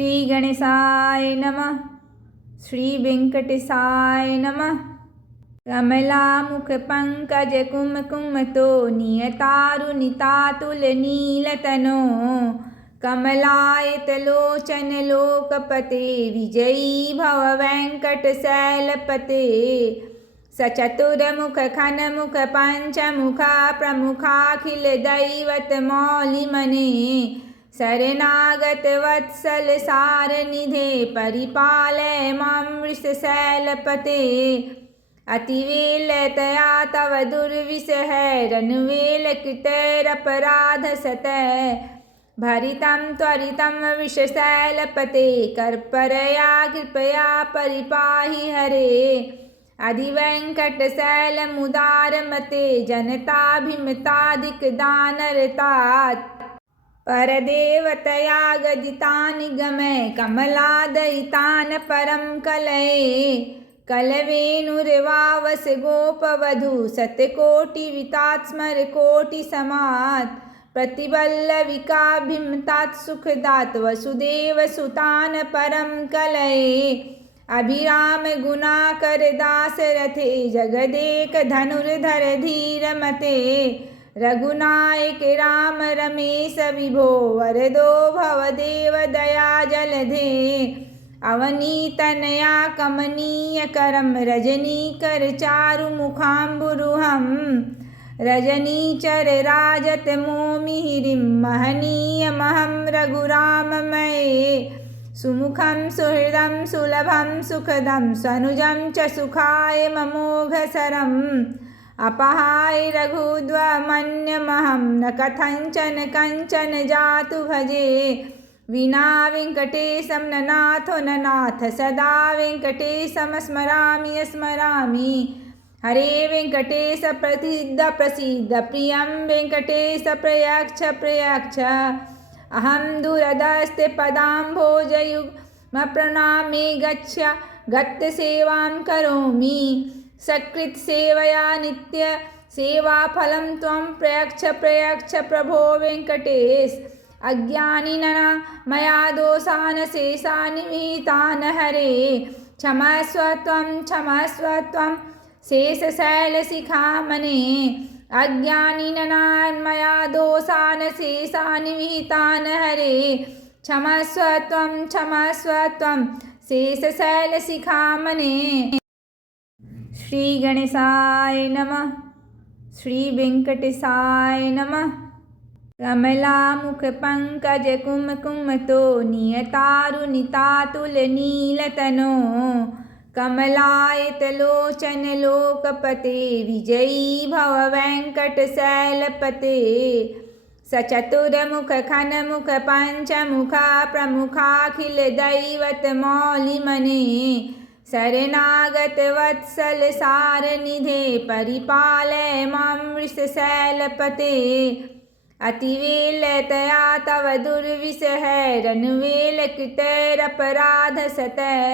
श्री गणेशाय नमः। श्री वेंकटेशाय नमः। कमलामुख पंकज कुमकुमतो नियतारुणितातुलनीलतनो कमलायतलोचन लोकपते विजयी भव वेंकटशैलपते सचतुरमुख खनमुख पंचमुखा प्रमुखाखिल दैवत मौलिमने शरणागत वत्सल सारनिधे परिपालय मां वृषशैलपते अतिवेलतया तव दुर्विषह रनुवेलकृतैरपराध सतः भरितं त्वरितं वृषशैलपते कर्परया कृपया परिपाहि हरे अधिवेङ्कटशैलमुदारमते जनताभिमतादिकदानरतात् परदेवतया गदितानि गमय कमलादयितान् परं कलये कलवेणुर्वावस गोपवधू शतकोटिवितात् स्मरकोटिसमात् प्रतिवल्लविकाभिमतात् सुखदात् वसुदेवसुतान् परं कलये अभिराम गुणाकर दासरथे जगदेक धनुर्धर धीरमते रघुनायक राम रमेश विभो वरदो भवदेव दया जलधे अवनीतनया कमनीय करम रजनीकर चारुमुखाम्बुरुहं रजनीचर राजत मोमिहिरिं महनीयमहं रघुराममये सुमुखं सुहृदं सुलभं सुखदं सनुजं च सुखाय ममोघसरम् अपहाय रघुद्वमन्यमहं न कथञ्चन कञ्चन जातु भजे विना वेङ्कटेशं न नाथो न नाथ सदा वेङ्कटेशं स्मरामि स्मरामि हरे वेङ्कटेश प्रसीद प्रसीद प्रियं वेङ्कटेश प्रयच्छ प्रयच्छ अहं दुरदस्ते पदाम्भोजयुग्मप्रणामे गच्छ गत्यसेवां करोमि सकृत्सेवया नित्य सेवाफलं त्वं प्रयच्छ प्रयच्छ प्रभो वेङ्कटेश अज्ञानिनः मया दोषान् शेषान् विहितान् हरे क्षमस्व त्वं शेषशैलशिखामणे अज्ञानिनः मया दोषान् शेषान् विहितान् हरे क्षमस्व त्वं शेषशैलशिखामणे। श्री गणेशाय नमः। श्री वेंकटेशाय नमः। कमलामुख पंकज कुमकुमतो नियतारुणितातुलनीलतनो कमलायतलोचन लोकपते विजयी भव वेंकटशैलपते सचतुरमुख खनमुख पंचमुखा प्रमुखाखिल दैवत मौलिमने शरणागत वत्सल सारनिधे परिपालय मां वृषशैलपते अतिवेलतया तव दुर्विषह रनुवेलकृतैरपराध सतः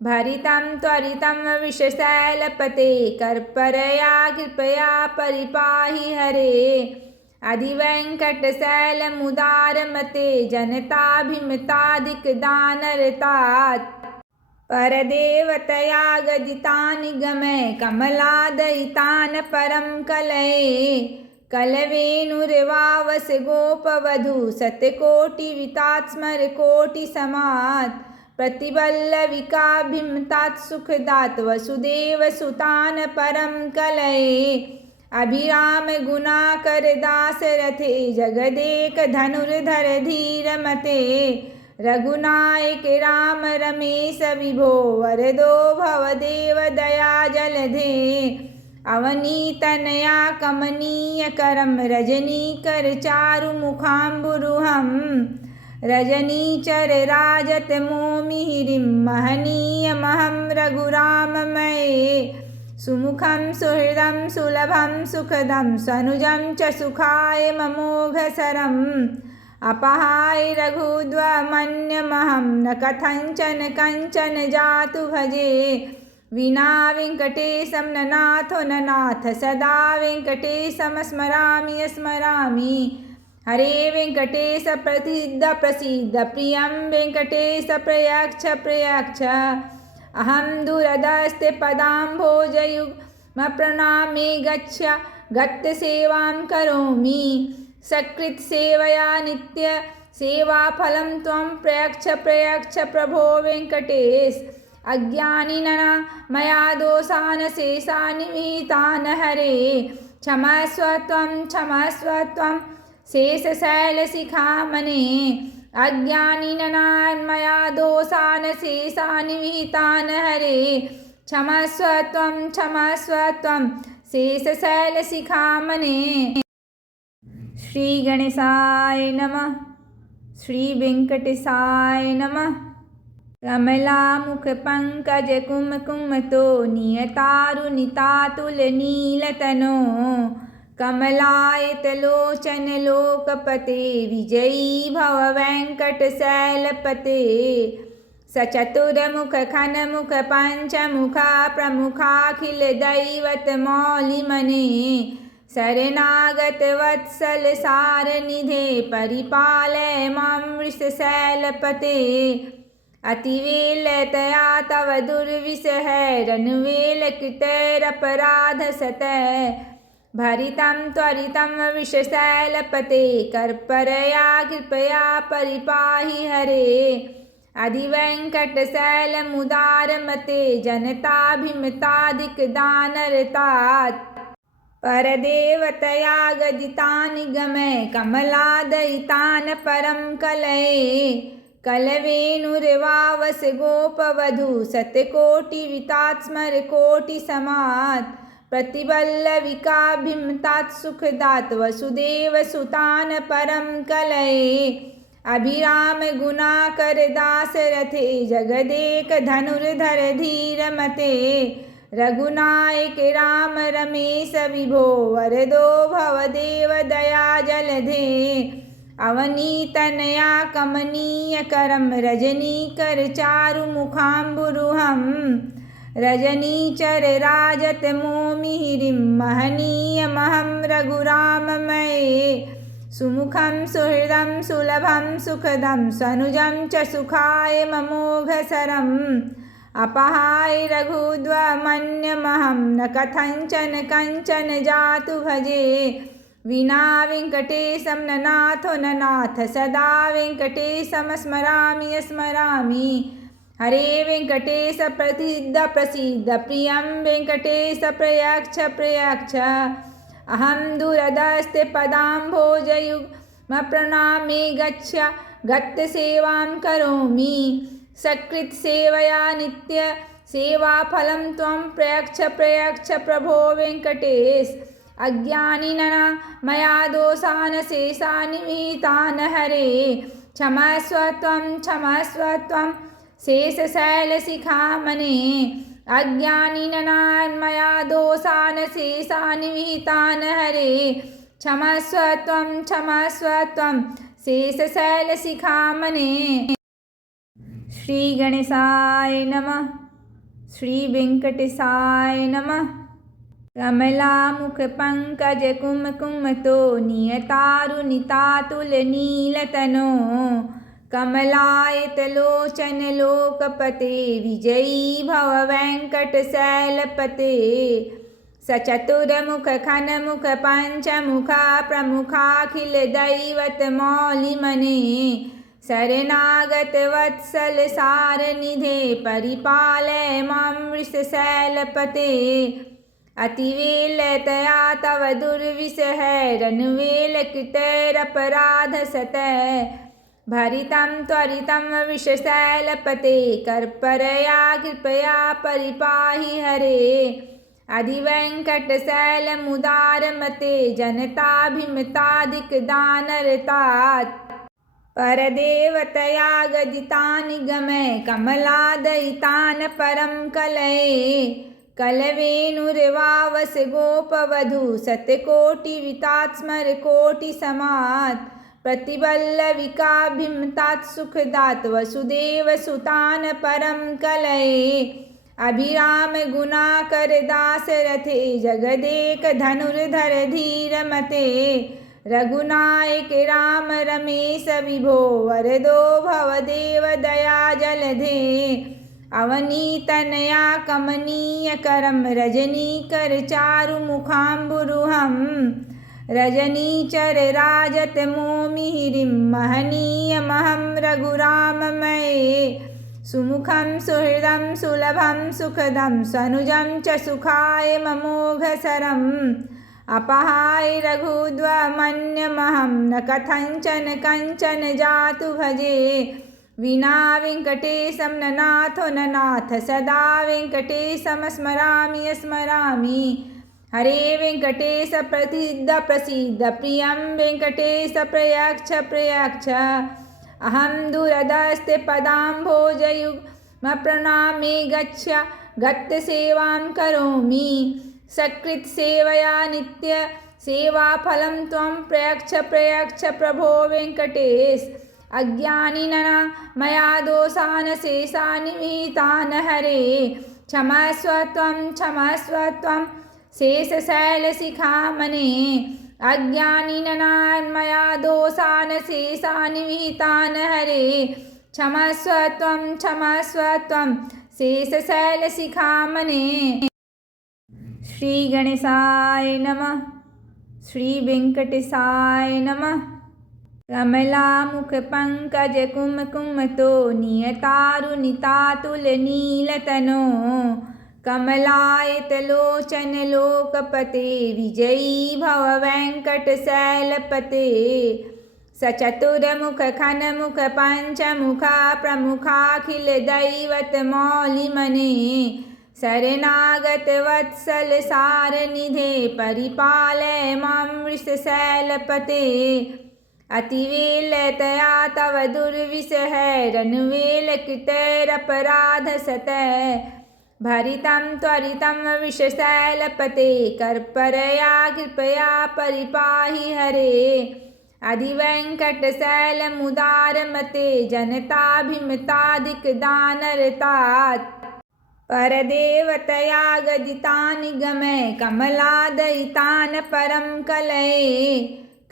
भरितं त्वरितं वृषशैलपते कर्परया कृपया परिपाहि हरे अधिवेङ्कटशैलमुदारमते जनताभिमतादिकदानरतात् परदेवतया गदितानि गमय कमलादयितान् परं कलये कलवेणुर्वावस गोपवधू शतकोटिवितात् स्मरकोटिसमात् प्रतिवल्लविकाभिमतात् सुखदात् वसुदेवसुतान् परं कलये अभिराम गुणाकर दासरथे जगदेक धनुर्धर धीरमते रघुनायक राम रमेश विभो वरदो भवदेव दया जलधे अवनीतनया कमनीय करम रजनीकर चारुमुखाम्बुरुहं रजनीचर राजत मोमिहिरिं महनीयमहं रघुराममये सुमुखं सुहृदं सुलभं सुखदं सनुजं च सुखाय ममोघसरम् अपहाय रघुद्वमन्यमहं न कथञ्चन कञ्चन जातु भजे विना वेङ्कटेशं न नाथो न नाथ सदा वेङ्कटेशं स्मरामि स्मरामि हरे वेङ्कटेश प्रसिद्ध प्रसिद्ध प्रियं वेङ्कटेश प्रयच्छ प्रयच्छ। अहं दूरदस्ते पदाम्भोजयुग्मप्रणामे गच्छ गत्यसेवां करोमि। सकृत्सेवया नित्य सेवाफलं त्वं प्रयच्छ प्रयच्छ प्रभो वेङ्कटेश। अज्ञानिनः मया दोषान् शेषान् विहितान् हरे क्षमस्व त्वं शेषशैलशिखामणे। अज्ञानिनः मया दोषान् शेषान् विहितान् हरे क्षमस्व त्वं शेषशैलशिखामणे। श्री गणेशाय नमः। श्री वेंकटेशाय नमः। कमलामुख पंकज कुमकुमतो नियतारुणितातुलनीलतनो कमलायतलोचन लोकपते विजयी भव वेङ्कटशैलपते। सचतुरमुख खनमुख पंचमुखा प्रमुखाखिल दैवत मौलिमने। शरणागत वत्सल सारनिधे परिपालय मां वृषशैलपते। अतिवेलतया तव दुर्विषहैरनुवेलकृतैरपराधशतैः भरितं त्वरितं विषशैलपते। कर्परया कृपया परिपाहि हरे अधिवेङ्कटशैलमुदारमते जनताभिमताधिकदानरतात्। परदेवतया गदितानि गमय कमलादयितान् परं कलये। कलवेणुर्वावस गोपवधू शतकोटिवितात् स्मरकोटिसमात्। प्रतिवल्लविकाभिमतात् सुखदात् वसुदेवसुतान् परं कलये। अभिराम गुणाकर दासरथे जगदेकधनुर्धर धीरमते। रघुनायक राम रमेश विभो वरदो भवदेव दया जलधे। अवनीतनया कमनीय करम रजनीकर चारुमुखाम्बुरुहं। रजनीचर राजत मोमिहिरीं महनीयमहं रघुराममये। सुमुखं सुहृदं सुलभं सुखदं सनुजं च सुखाय ममोघसरम्। अपहाय रघुद्वमन्यमहं न कथञ्चन कञ्चन जातु भजे। विना वेङ्कटेशं न नाथो न नाथ सदा वेङ्कटेशं स्मरामि स्मरामि। हरे वेङ्कटेश प्रसिद्ध प्रसिद्ध प्रियं वेङ्कटेश प्रयच्छ प्रयच्छ। अहं दूरदस्ते पदाम्भोजयुग्मप्रणामे गच्छ गत्यसेवां करोमि। सकृत्सेवया नित्य सेवाफलं त्वं प्रयच्छ प्रयच्छ प्रभो वेङ्कटेश। अज्ञानिनः मया दोषान् शेषान् विहितान् हरे क्षमस्व त्वं शेषशैलशिखामणे। अज्ञानिनः मया दोषान् शेषान् विहितान् हरे क्षमस्व त्वं शेषशैलशिखामणे। श्री गणेशाय नमः। श्री वेंकटेशाय नमः। कमलामुख पंकज कुमकुमतो नियतारुणितातुलनीलतनो कमलायतलोचन लोकपते विजयी भव वेङ्कटशैलपते। सचतुरमुख खनमुख पंचमुखा प्रमुखाखिल दैवत मौलिमने। शरणागत वत्सल सारनिधे परिपालय मां वृषशैलपते। अतिवेलतया तव दुर्विषहैरनुवेलकृतैरपराधशतैः भरितं त्वरितं विषशैलपते। कर्परया कृपया परिपाहि हरे अधिवेङ्कटशैलमुदारमते जनताभिमताधिकदानरतात्। परदेवतया गदितानि गमय कमलादयितान् परं कलये। कलवेणुर्वावस गोपवधू शतकोटिवितात् स्मरकोटिसमात्। प्रतिवल्लविकाभिमतात् सुखदात् वसुदेवसुतान् परं कलये। अभिराम गुणाकर दासरथे जगदेकधनुर्धर धीरमते। रघुनायक राम रमेश विभो वरदो भवदेव दया जलधे अवनीतनया कमनीय करम रजनीकर चारु मुखाम्बुरुहं रजनीचर राजत मोमिहिरिं महनीयमहं रघुराममये सुमुखं सुहृदं सुलभं सुखदं सनुजं च सुखाय ममोघसरम् अपहाय रघुद्वमन्यमहं न कथञ्चन कञ्चन जातु भजे विना वेङ्कटेशं न नाथो न नाथ सदा वेङ्कटेशं स्मरामि स्मरामि हरे वेङ्कटेश प्रसीद प्रसीद प्रियं वेङ्कटेश प्रयच्छ प्रयच्छ अहं दूरदस्ते पदाम्भोजयुग्मप्रणामे गच्छ गत्यसेवां करोमि सकृत्सेवया नित्य सेवाफलं त्वं प्रयच्छ प्रयच्छ प्रभो वेङ्कटेश अज्ञानिनः मया दोषान् शेषान् विहितान् हरे क्षमस्व त्वं शेषशैलशिखामणे अज्ञानिनः मया दोषान् शेषान् विहितान् हरे क्षमस्व त्वं शेषशैलशिखामणे। श्री गणेशाय नमः। श्री वेंकटेशाय नमः। कमलामुख पंकज कुमकुमतो नियतारुणितातुलनीलतनो कमलायतलोचन लोकपते विजयी भव वेङ्कटशैलपते सचतुरमुख खनमुख पञ्चमुखा प्रमुखाखिल दैवत मौलिमने शरणागत वत्सल सारनिधे परिपालय मां वृषशैलपते अतिवेलतया तव दुर्विषह रनुवेलकृतैरपराधसतः भरितं त्वरितं विषशैलपते कर्परया कृपया परिपाहि हरे अधिवेङ्कटशैलमुदारमते जनताभिमतादिकदानरतात् परदेवतया गदितानि गमय कमलादयितान् परं कलये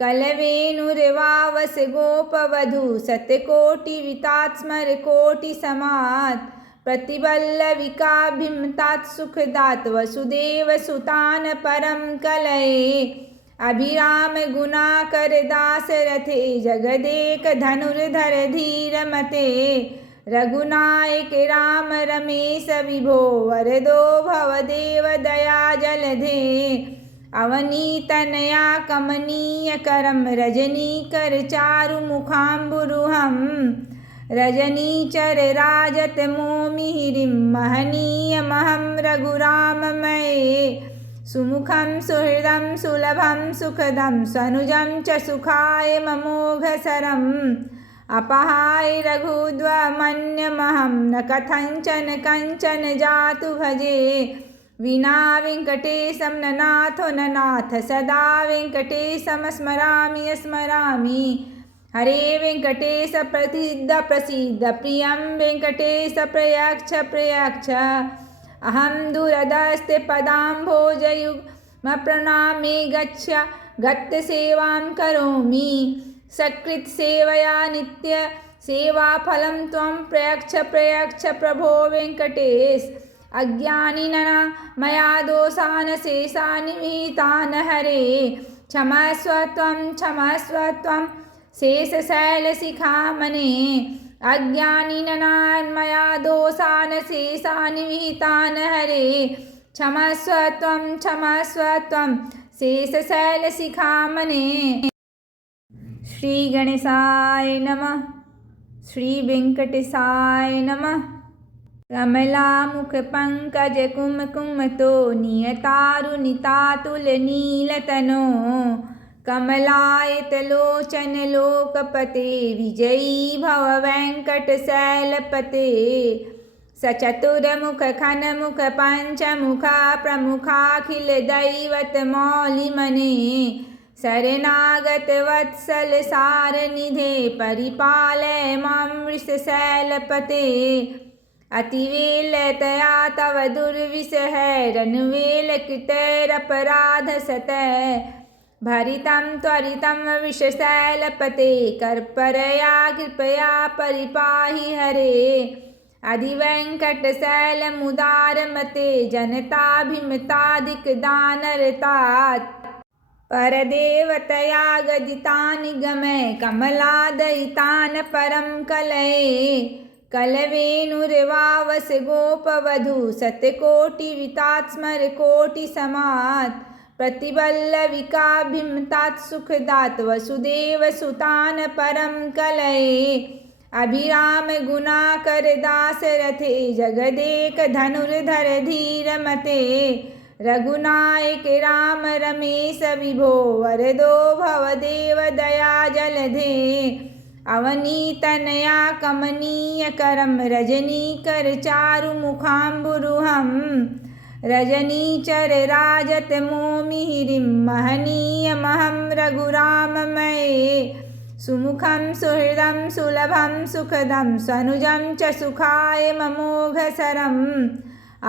कलवेणुर्वावस गोपवधू शतकोटिवितात्स्मरकोटिसमात् प्रतिवल्लविकाभिमतात् सुखदात् वसुदेवसुतान् परं कलये अभिराम गुणाकर दासरथे जगदेक धनुर्धर धीरमते रघुनायक राम रमेश विभो वरदो भवदेव दया जलधे अवनीतनया कमनीय करम रजनीकर चारु मुखाम्बुरुहं रजनीचर राजत मोमिहिरिं महनीयमहं रघुराममये सुमुखं सुहृदं सुलभं सुखदं सनुजं च सुखाय ममोघसरम् अपहाय रघुद्वमन्यमहं न कथञ्चन कञ्चन जातु भजे विना वेङ्कटेशं न नाथो न नाथ सदा वेङ्कटेशं स्मरामि स्मरामि हरे वेङ्कटेश प्रसीद प्रसीद प्रियं वेङ्कटेश प्रयच्छ प्रयच्छ अहं दूरदस्ते पदाम्भोजयुग्मप्रणामे गच्छ गत्यसेवां करोमि सकृत्सेवया नित्य सेवाफलं त्वं प्रयच्छ प्रयच्छ प्रभो वेङ्कटेश अज्ञानिनः मया दोषान् शेषान् विहितान् हरे क्षमस्व त्वं शेषशैलशिखामणे अज्ञानिनः मया दोषान् शेषान् विहितान् हरे क्षमस्व त्वं शेषशैलशिखामणे। श्री गणेशाय नमः। श्री वेंकटेशाय नमः। कमलामुख पंकज कुमकुमतो नियतारुणितातुलनीलतनो कमलायतलोचन लोकपते विजयी भव वेङ्कटशैलपते सचतुरमुख खनमुख पञ्चमुखा प्रमुखाखिल दैवत मौलिमने शरणागत वत्सल सारनिधे परिपालय मां वृषशैलपते अतिवेलतया तव दुर्विषह रनुवेलकृतैरपराधसतः भरितं त्वरितं विषशैलपते कर्परया कृपया परिपाहि हरे अधिवेङ्कटशैलमुदारमते जनताभिमताधिकदानरतात् परदेवतया गदितानि गमय कमलादयितान् परं कलये कलवेणुर्वावस गोपवधू शतकोटिवितात् स्मरकोटिसमात् प्रतिवल्लविकाभिमतात् सुखदात् वसुदेवसुतान् परं कलये अभिराम गुणाकर दासरथे जगदेकधनुर्धर धीरमते रघुनायक राम रमेश विभो वरदो भवदेव दया जलधे अवनीतनया कमनीयकरं रजनीकर चारुमुखाम्बुरुहं रजनीचर राजतमोमिहिरीं महनीयमहं रघुराममये सुमुखं सुहृदं सुलभं सुखदं सनुजं च सुखाय ममोघसरम्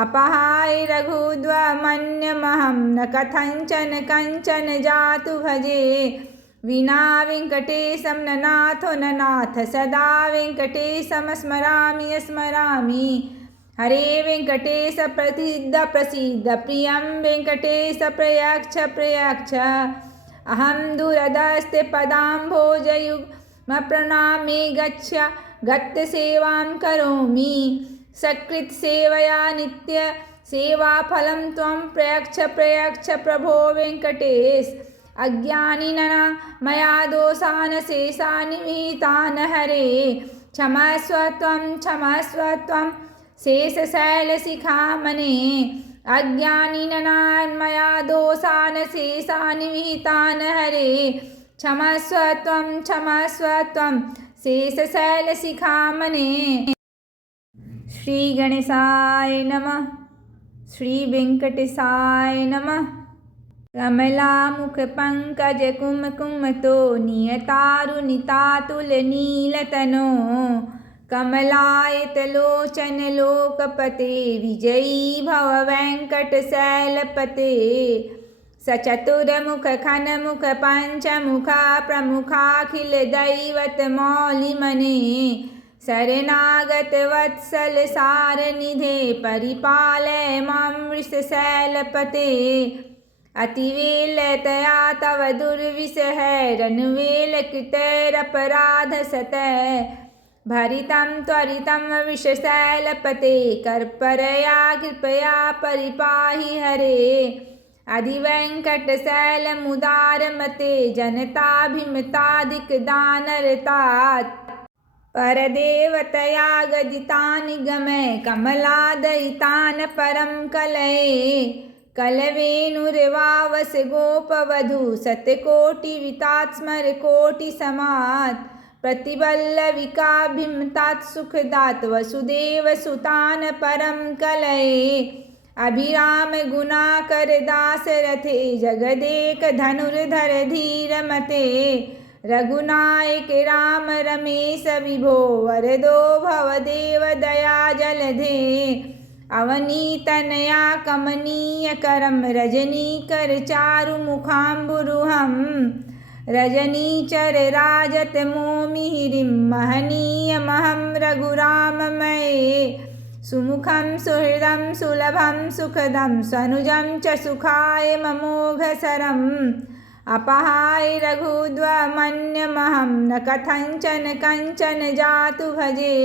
अपहाय रघुद्वमन्यमहं न कथञ्चन कञ्चन जातु भजे विना वेङ्कटेशं न नाथो न नाथ सदा वेङ्कटेशं स्मरामि स्मरामि हरे वेङ्कटेश प्रसीद प्रसीद प्रियं वेङ्कटेश प्रयच्छ प्रयच्छ अहं दूरदस्ते पदाम्भोजयुग्मप्रणामे गत्यसेवां करोमि सकृत्सेवया नित्य सेवाफलं त्वं प्रयच्छ प्रयच्छ प्रभो वेङ्कटेश अज्ञानिनः मया दोषान् शेषान् विहितान् हरे क्षमस्व त्वं शेषशैलशिखामणे अज्ञानिनः मया दोषान् शेषान् विहितान् हरे क्षमस्व त्वं शेषशैलशिखामणे। श्री गणेशाय नमः। श्री वेंकटेशाय नमः। कमलामुख पंकज कुमकुमतो नियतारुणितातुलनीलतनो कमलायतलोचन लोकपते विजयी भव वेङ्कटशैलपते सचतुरमुख खनमुख पंचमुखा प्रमुखाखिल दैवतमौलिमने शरणागत वत्सल सारनिधे परिपालय मां वृषशैलपते अतिवेलतया तव दुर्विषहैरनुवेलकृतैरपराधसतः भरितं त्वरितं विषशैलपते कर्परया कृपया परिपाहि हरे अधिवेङ्कटशैलमुदारमते जनताभिमताधिकदानरतात् परदेवतया गदितानि गमय कमलादयितान् परं कलये कलवेणुर्वावस गोपवधू शतकोटिवितात् स्मरकोटिसमात् प्रतिवल्लविकाभिमतात् सुखदात् वसुदेवसुतान् परं कलये अभिराम गुणाकर दासरथे जगदेकधनुर्धर धीरमते रघुनायक राम रमेश विभो वरदो भवदेव दया जलधे अवनीतनया कमनीयकरं रजनीकर चारुमुखाम्बुरुहं रजनीचर राजतमोमिहिरीं महनीयमहं रघुराममये सुमुखं सुहृदं सुलभं सुखदं सनुजं च सुखाय ममोघसरम् अपहाय रघुद्वमन्यमहं न कथञ्चन कञ्चन जातु भजे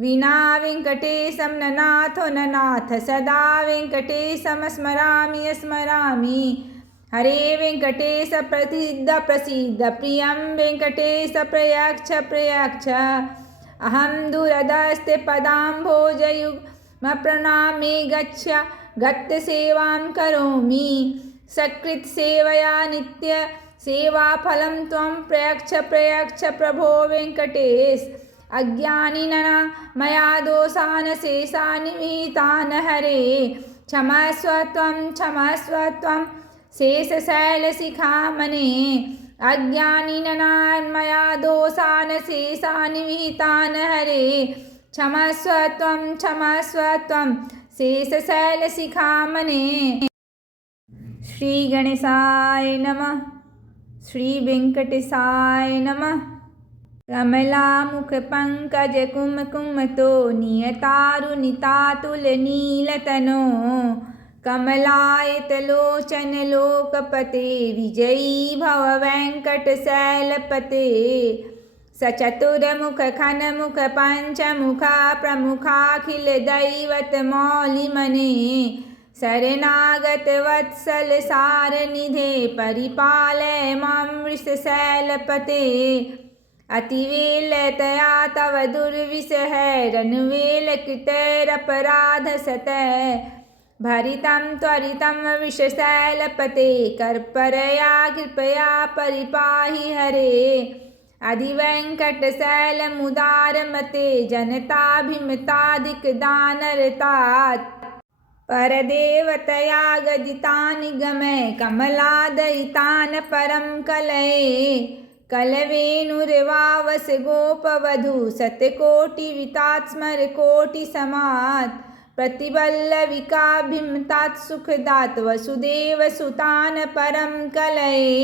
विना वेङ्कटेशं न नाथो न नाथ सदा वेङ्कटेशं स्मरामि स्मरामि हरे वेङ्कटेश प्रसीद प्रसीद प्रियं वेङ्कटेश प्रयच्छ प्रयच्छ अहं दूरदस्ते पदाम्भोजयुग्मप्रणामे गत्यसेवां करोमि सकृत्सेवया नित्य सेवाफलं त्वं प्रयच्छ प्रयच्छ प्रभो वेङ्कटेश अज्ञानिनः मया दोषान् शेषान् विहितान् हरे क्षमस्व त्वं शेषशैलशिखामणे अज्ञानिनः मया दोषान् शेषान् विहितान् हरे क्षमस्व त्वं शेषशैलशिखामणे। श्री गणेशाय नमः। श्री वेंकटेशाय नमः। कमलामुखपङ्कजकुमकुमतो नियतारुणितातुलनीलतनो कमलायतलोचनलोकपते विजयी भव वेङ्कटशैलपते सचतुर्मुखखनमुख पञ्चमुखा प्रमुखाखिलदैवतमौलिमने शरणागतवत्सलसारनिधे परिपालय मां वृषशैलपते अतिवेलतया तव दुर्विषहैरनुवेलकृतैरपराधसतः भरितं त्वरितं वृषशैलपते कर्परया कृपया परिपाहि हरे अधिवेङ्कटशैलमुदारमते जनताभिमतादिकदानरतात् परदेवतया गदितानि गमय कमलादयितान् परं कलये कलवेणुर्वावस गोपवधू शतकोटिवितात् स्मरकोटिसमात् प्रतिवल्लविकाभिमतात् सुखदात् वसुदेवसुतान् परं कलये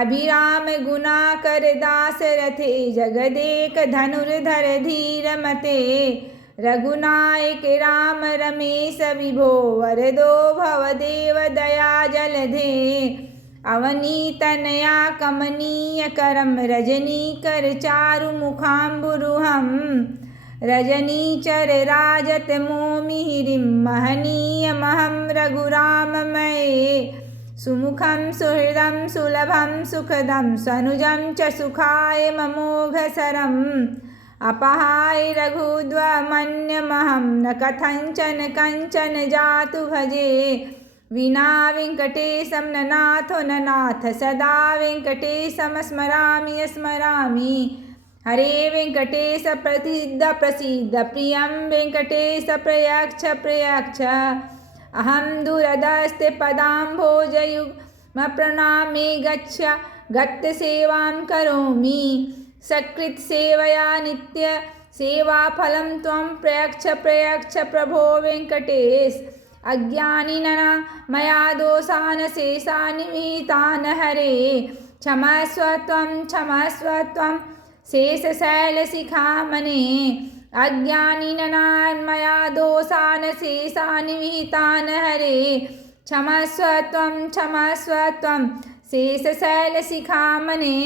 अभिराम गुणाकर दासरथे जगदेकधनुर्धर धीरमते रघुनायक राम रमेश विभो वरदो भवदेव दया जलधे अवनीतनया कमनीयकरं रजनीकर चारुमुखाम्बुरुहं रजनीचर राजतमोमिहिरीं महनीयमहं रघुराममये सुमुखं सुहृदं सुलभं सुखदं सनुजं च सुखाय ममोघसरम् अपहाय रघुद्वमन्यमहं न कथञ्चन कञ्चन जातु भजे विना वेङ्कटेशं न नाथो न नाथ सदा वेङ्कटेशं स्मरामि स्मरामि हरे वेङ्कटेश प्रसीद प्रसीद प्रियं वेङ्कटेश प्रयच्छ प्रयच्छ अहं दूरदस्ते पदाम्भोजयुग्मप्रणामे गच्छ गत्यसेवां करोमि सकृत्सेवया नित्य सेवाफलं त्वं प्रयच्छ प्रयच्छ प्रभो वेङ्कटेश अज्ञानिनः मया दोषान् शेषान् विहितान् हरे क्षमस्व त्वं शेषशैलशिखामणे अज्ञानिनः मया दोषान् शेषान् विहितान् हरे क्षमस्व त्वं शेषशैलशिखामणे।